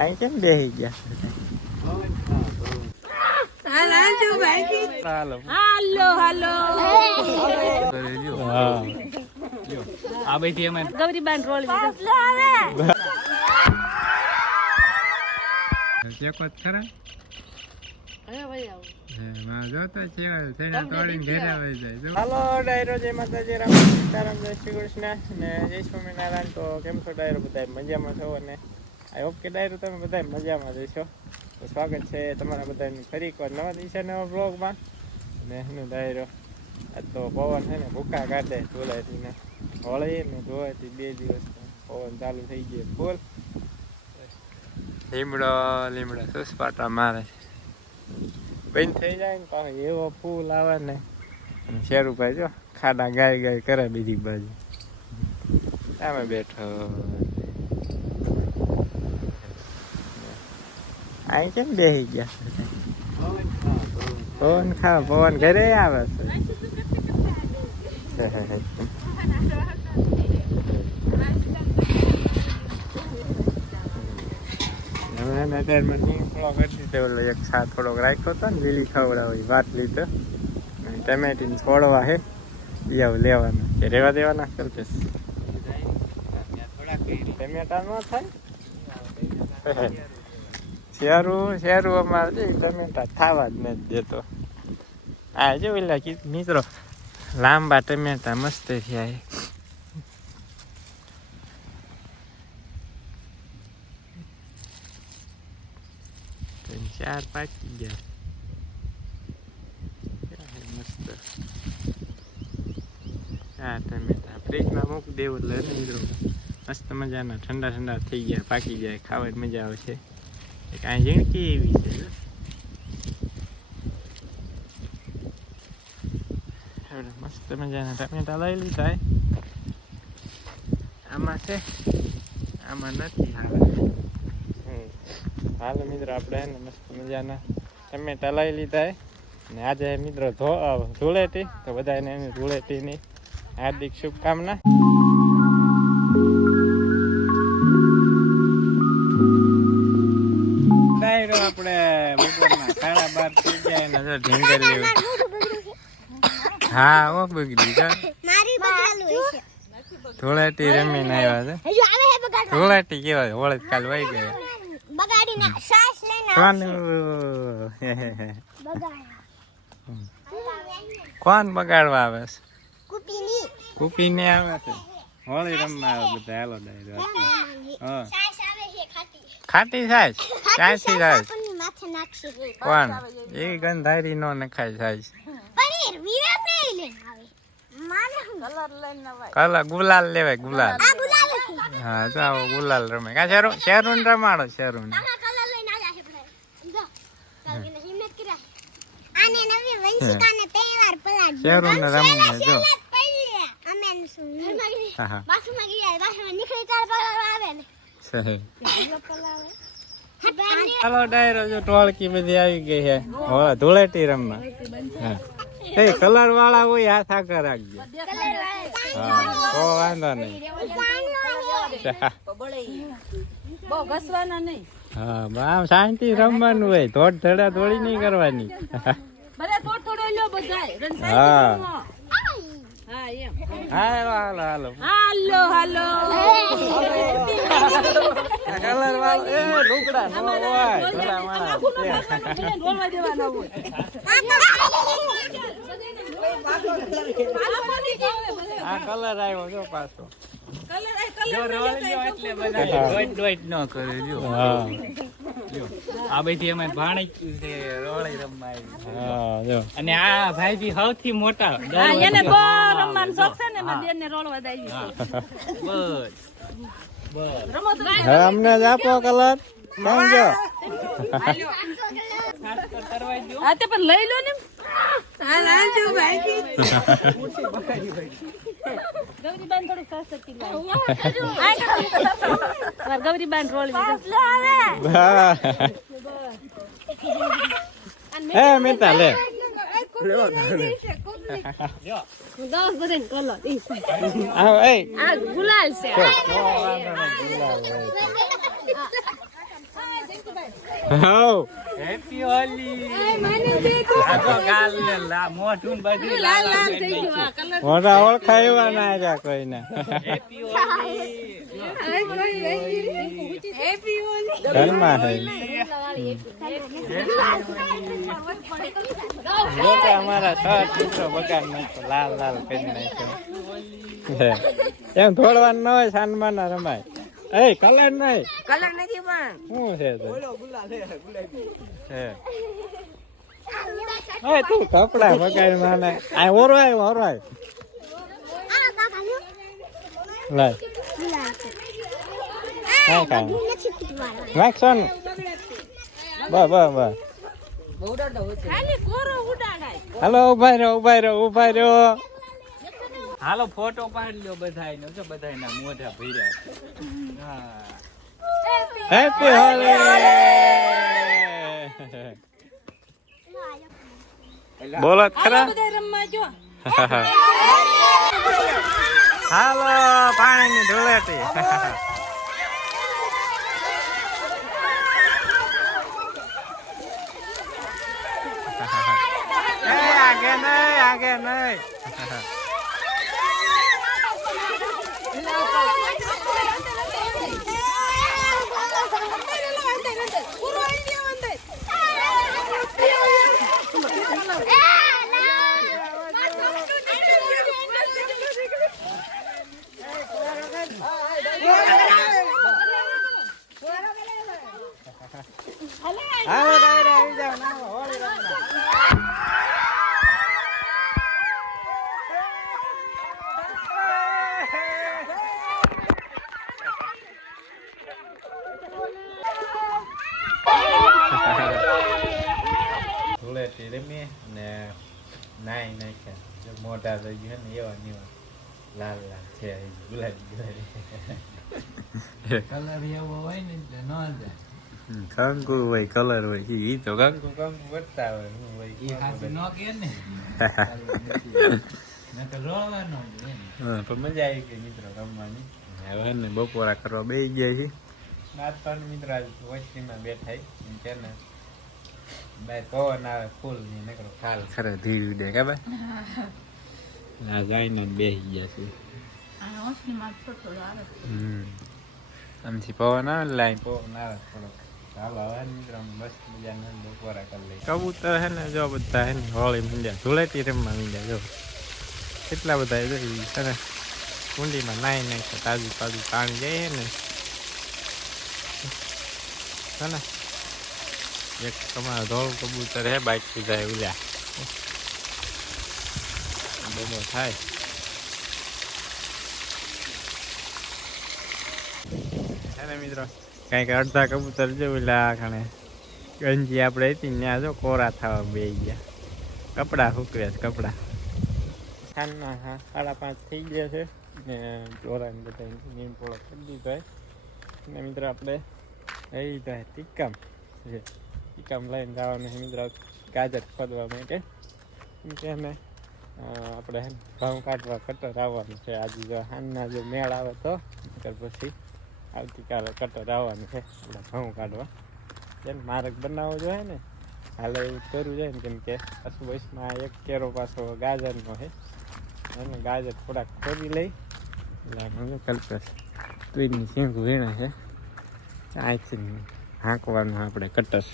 અહીં કેમ બેસી ગયા? હાલો હાલો હા આ બેઠી અમે ગૌરીબાન રોલ ચેકો ખરા હાલો ડાયરો જય માતાજી રામ સીતારામ જય શ્રી કૃષ્ણ ને જય સ્વામિનારાયણ. તો કેમ છો ડાયરો? બધા મજામાં છો? અને આઈ હોપ કે ડાયરો તમે બધા મજામાં જશો. તો સ્વાગત છે તમારા બધાનું ફરી એકવાર નવા દિવસે નવા બ્લોગમાં. ને એનું ડાયરો આ તો પવન છે ને ભૂકા કાઢે ધોલાઈથી હોળી ને ધોવાથી 2 દિવસ પવન ચાલુ થઈ ગયો ફૂલ. લીમડો સુસપાટા મારે બંધ થઈ જાય ને પાછો એવો ફૂલ આવે ને. શેરુભાઈ જો ખાડા ગાય કરે બીજી બાજુ સામે બેઠો. અહીં કેમ બેસી ગયા? પવન ઘરે આવે છે. એક સા થોડોક રાખ્યો હતો ને લીલી ખવડાવી વાત લીધો ટમેટીને છોડવા હે લેવાના કે રેવા દેવાના કરતે ટમેટા ન થાય. શેરું અમારે ટમેટા ખાવા જ નથી દેતો. આ જો પેલા મિત્રો લાંબા ટમેટા મસ્ત થયા. 4 પાકી ગયા મસ્ત. આ ટમેટા ફ્રીજમાં મૂકી દેવું એટલે મિત્રો મસ્ત મજાના ઠંડા થઈ ગયા, પાકી જાય, ખાવાની મજા આવે છે. કાંઈ ઝીણકી એવી છે. મસ્ત મજાના ટમેટા લઈ લીધા. આમાં છે આમાં નથી. હાલો મિત્રો આપણે એને મસ્ત મજાના ટમેટા લઈ લીધા. ને આજે મિત્રો ધૂળેટી, તો બધાને એની ધૂળેટીની હાર્દિક શુભકામના. ડાયરો આપણે બપોરના 12:30 થઈ જાય ને જો ઢીંગલી. હા ઓ બગડી જા ધૂળેટી રમીને આવ્યા છે. ધૂળેટી કેવાય હોળી કાલ વહી ગયો. કોણ બગાડવા આવે છે? કુપી ને આવે છે હોળી રમવા આવે બધા. હાલો ડાયરો ખાટી થાય ક્યાંથી થાય? કોણ એ ગંધારી નો નખાય થાય? કલર ગુલાલ લેવાય ગુલાલ. હા તો આવો ગુલાલ રમે. કા શેરું રમાડો શેરું. શેરું ને રમે જો. હાલો ડાયરો જો ટોળકી બધી આવી ગઈ છે ધૂળેટી રમવા. કલર વાળા હોય હાથ આગળ રાખજો. હા તો વાંધો નહીં. હા આમ શાંતિ રમવાનું હોય, ધોડ ધડા થોડી નહીં કરવાની. હા હાલો કલર વાળા લુગડા નો હોય. આ કલર આવ્યો જો પાછો. આ બધી અમે ભાણી રોળી રમવા આવી. અને આ ભાઈ સૌથી મોટા અમને જ આપો કલર. લઈ લો ને ગૌરીબાન થોડું ફાસ્ટ ગૌરીબાન રોલ હે મેતા લે ગુલાલ છે. હાઉ હેપી હોલી આ તો ગાલ ને મોઢું ને બધું લાલ લાલ થઈ ગયું આ કલર મોઢા ઓળખાય ના રહ્યા કોઈને હેપી હોલી હેપી હોલી ઘરમાં હે જો કે અમારા શર્ટ મિત્રો બગાડ નાખો લાલ લાલ કરી નાખ્યો એમ થોડવાનું ન હોય સાનમાં ના રમાય એ કલર નહીં કલર નથી પણ શું છે હે તું કપડા બગાડ માને આ ઓરવાય લાય હા કાઈ નાખશો ને બસ ખાલી કોરો ઉડાડાય હાલો ઉભા રહ્યો હાલો ફોટો પાડી લ્યો બધાયનો જો બધાયના મોઢા ભર્યા હા હેપી હોલી બોલો ખરા બધા રમવા જો હાલો પાણીની ધૂળેટી આગે નહીં હાલો ડાયરા આવી જાવ ના હોળી ધૂળેટી રમીએ ને નાઈ નાખ્યા મોટા થઈ ગયા ને એવા ને લાલ છે ગુલાબી કલર એવો હોય ને એટલે ન જાય કંકુ હોય કલર હોય ઈ તો કંકુ વધતા હોય હું હોય ઈ ખાસી નો કે ને ન તો રોવાનો હા પણ મજા આવી ગઈ મિત્રો રમવાની હવે ને બપોરા કરવા બેસી ગયા છે નાસ્તાનું મિત્ર આજ વસ્તીમાં બેઠા એમ કે ને બાય પવન આવે ફૂલ ની નકરો ખાલ ખરે ધીર ઉડે કે ભાઈ આ જાઈને બેસી ગયા છે આમથી પવન આવે ને લાઈન પવન આવે થોડોક ચાલો હવે મિત્રો મસ્ત મજાના બપોરા કરી લઈએ કબૂતર હે ને જો બધા હે ને હોળી મીંડ્યા ધૂળેટી રમવા મીંડ્યા જો કેટલા બધા જોઈ છે ને કુંડીમાં નાઈ નાખે તાજું પાણી જાય ને છે ને એક તમારા ધોળ કબૂતર હે બાઈકથી જાય ઉલ્યા બધો થાય છે ને મિત્રો કંઈક અડધા કબૂતર જેવું ખાણે ગંજી આપણે હતી ત્યાં જો કોરા થવા બે ગયા કપડા સૂકવે છે કપડા સાંજના 5:30 થઈ ગયા છે ને ચોરાને બધા નીમ પોળો કરી દીધો ને મિત્રો આપણે એ થાય ટીકામ લઈને જવાનું છે મિત્રો ગાજર ખોદવા માટે એમ કે અમે આપણે ઘઉં કાઢવા કટર આવવાનું છે આજે જો સાંજના જો મેળ આવે તો પછી આવતીકાલે કટર આવવાનું છે આપણે ઘઉં કાઢવા જેમ માર્ગ બનાવવો જોઈએ ને હાલે એવું કરવું જોઈએ ને કેમ કે બસમાં એક કેરો પાછો ગાજરનો છે અને ગાજર થોડાક ખોદી લઈ એટલે મને કલ્પેશ તુઈની શીંગું વીણે છે અહીંથી હાંકવાનું આપણે કટર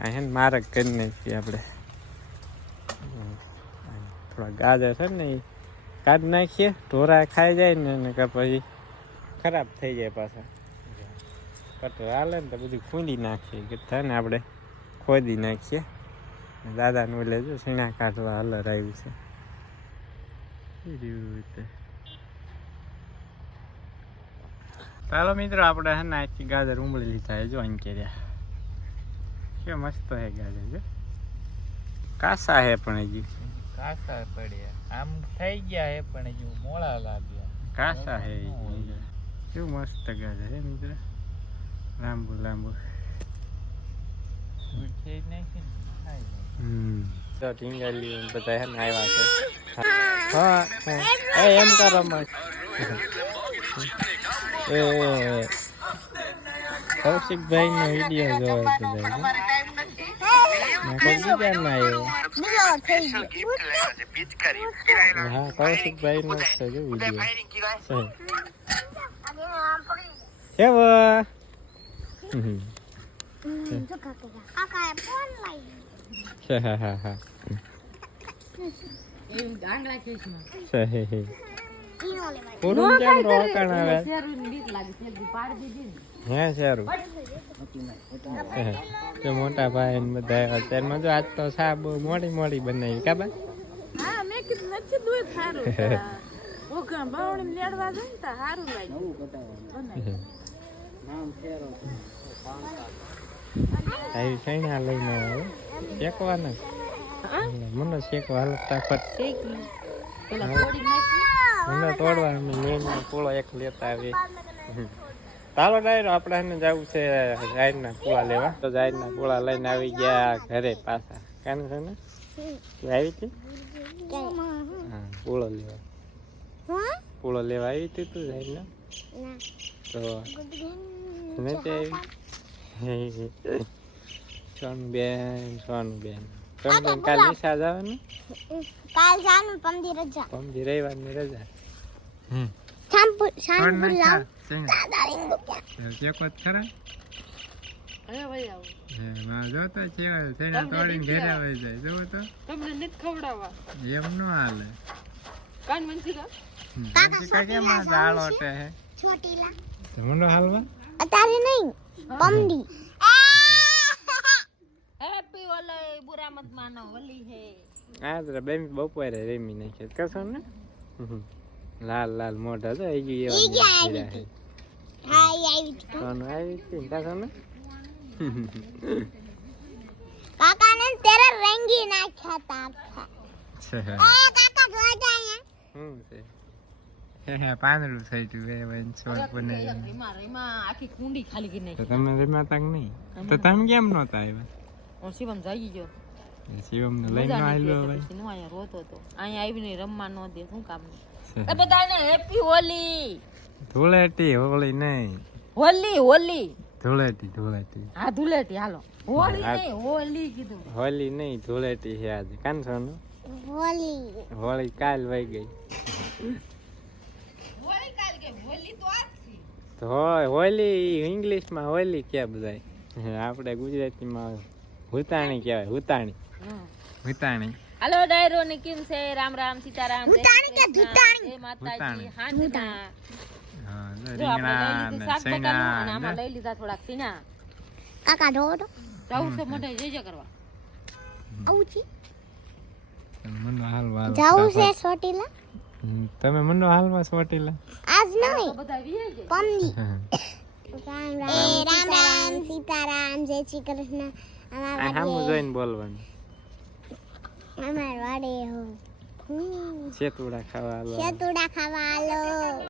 અહીં માર્ગ કરી નાખીએ આપણે થોડા ગાજર છે ને એ કાઢી નાખીએ ઢોરા ખાઈ જાય ને કે પછી ખરાબ થઈ જાય પાછા કટર હાલે ને તો બધું ખૂંદી નાખીએ કે થાય ને આપણે ખોદી નાખીએ દાદાનું એટલે જો સીણા કાઢવા હલર આવ્યું છે ચાલો મિત્રો આપણે હે ને આખી ગાજર ઉમળી લીધા છે જો અહીં કર્યા કે મસ્ત હે ગાજર જો કાસા હે પણ હજી કાસા પડ્યા આમ થઈ ગયા હે પણ હજુ મોળા લાગ્યા કાસા હે કેવું મસ્ત ગાજર હે મિત્ર લાંબુ તો ઢીંગલી બધા હે ને આવ્યા છે હા એમ કરો મસ્ત કૌશિકભાઈ નો વિડીયો જોવો તો હા કૌશિકભાઈ નો છે જો વિડીયો કેવો હા હા હા પૂરું કેમ રોકાણ આવે હે શેરું તો મોટા ભાઈ ને બધા અત્યારમાં જો આજ તો સા બહુ મોડી મોડી બનાવી કાબા હા મેં કીધું નથી દૂધ સારું ઓગણ બાવળી લેડવા જાય ને તો સારું લાગ્યું આવી સૈણા લઈને આવ્યો શેકવાના મને શેકવા હાલતા ફટ મને તોડવા મેં પૂળો એક લેતા આવી ચાલો ડાયરો આપણે એને જવું છે જાહેરના પૂળા લેવા તો જાહેરના પૂળા લઈને આવી ગયા ઘરે પાછા કાને છે ને તું આવી હતી હા પૂળો લેવા આવી હતી તું જાહેરના તો નથી આવી સોનુબેન કાલ નિશા જવાનું કાલ જાનું પમદી રજા પમદી રવિવારની રજા શામપુર લાવ ચેકો ખરા હવે ભાઈ આવો હે માં જોતો છે તેના તોડીને ઘરે આવી જાય જોવો તો તમને નથી ખવડાવવા એમ નો હાલે કાન મનસી કા કાકા કેમ આ દાળોટે હે છોટીલા તમને હાલવા અતારે નહીં પમદી હેપી ઓલે બુરા મત માનો વલી હે આ તો બે બપોરે રેમી નાખે કસો ને લાલ લાલ મોઢા તો આવી ગઈ એવા હે હા આવી સોનું આવી હતી કસો ને કાકા ને તેરે રંગી નાખ્યા તા છે એ કાકા જોડા છે હે પાંદડું થઈ ગયું એ વન છોડ બને એમાં આખી કુંડી ખાલી કરી તો નાખી તમે રેમાતા કે નહીં તો તમે કેમ નહોતા આવ્યા હું શિવમ જાગી ગયો શિવમ ને લઈને આવ્યો હવે પછી નો અહીંયા રોતો હતો અહીંયા આવીને રમવા ન દે શું કામ એ બધાને હેપી હોલી ધૂળેટી હોળી નહીં હોલી હોલી ધૂળેટી હા ધૂળેટી હાલો હોળી નહીં હોલી કીધું હોળી નહીં ધૂળેટી છે આજે કાન સોનું હોળી કાલ વહી ગઈ હોળી કાલ કે હોલી તો આજ છે તો હોળી ઇંગ્લિશમાં હોળી કે બધાય આપણે ગુજરાતીમાં હુતાણી કહેવાય હુતાણી હાલો ડાયરો ને કેમ છે રામ રામ સીતારામ હુતાણી કે ધુતાણી? જય માતાજી હાંજના હા જો આપણે લઈ રીંગણા લીધું ને શાક બટાકાનું અને શેંગા આમાં લઈ લીધા થોડાક સીના કાકા જોડો જવું છે મોઢે જય કરવા આવું છે મનો હાલવા જાવું છે છોટીલા તમે મનો હાલવા સોટીલા આજ નહીં બધા વીએ છે પમદી રામ રામ સીતારામ જય શ્રી કૃષ્ણ આ સામું જોઈને બોલવાનું અમાર વાડે હો સેતુડા ખાવા સેતુડા ખાવા આલો